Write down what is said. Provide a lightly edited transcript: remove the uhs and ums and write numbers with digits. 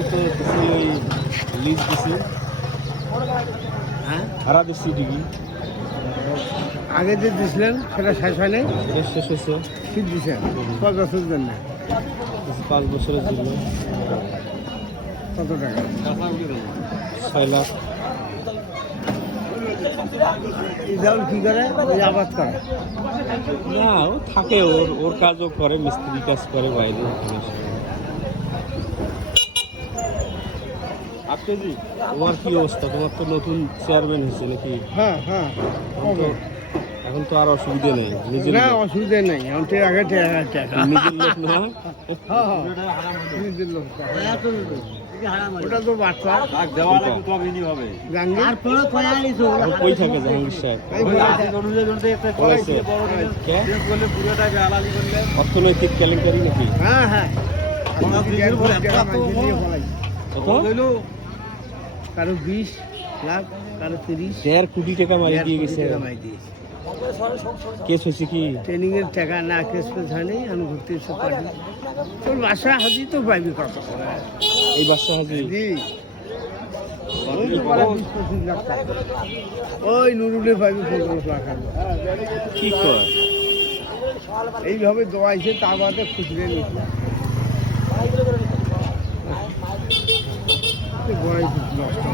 আগে তো দিছি ওই লিজ দিছি, হ্যাঁ ভাড়া দিচ্ছি ডিগ্রি, আগে যে দিছিলেন সেটা শেষ হয় নাই, এটা শেষ হয়েছে ঠিক দিছেন 5 বছরের জন্য। 5 বছরের জন্য কত টাকা? 6 লাখ। ইজাউল কি করে? ওই আবাদ করে। না, ও থাকে, ওর ওর কাজও করে, মিস্ত্রি কাজ করে বাইরে। তোমার কি অবস্থা? তোমার তো নতুন চেয়ারম্যান হয়েছে নাকি? হ্যাঁ হ্যাঁ এখন তো আর অসুবিধা নেই, নিজের না, লোক। অসুবিধা নেই, আমি তো আগে টাকা নিজের লোক না? হ্যাঁ হ্যাঁ নিজের লোক। ওটা তো বাচ্চা জাহাঙ্গীর। এখন কই থাকে জাহাঙ্গীর সাহেব? পলাইছে? কে? অর্থনৈতিক কেলেঙ্কারি নাকি? হ্যাঁ হ্যাঁ কত? কারো 20 লাখ, কারো 30। 1.5 কোটি টাকা মারি দিয়ে গেছে। কেস হয়েছে কি? ট্রেনিং এর টাকা না, কেস পেস হয়নি, আমি ঘুরতে এসে পারি। তোর বাসা হাজি তো পাইবি কত? এই বাদশাহ হাজি? জি, ওই তো বলে 20-25 লাখ টাকা। ওই নুরুলে পাইবি 15 লাখ। কি কয়? এইভাবে দোয়াইছে, তা বাদে খুচরে নিচ্ছে। বড়াই নষ্ট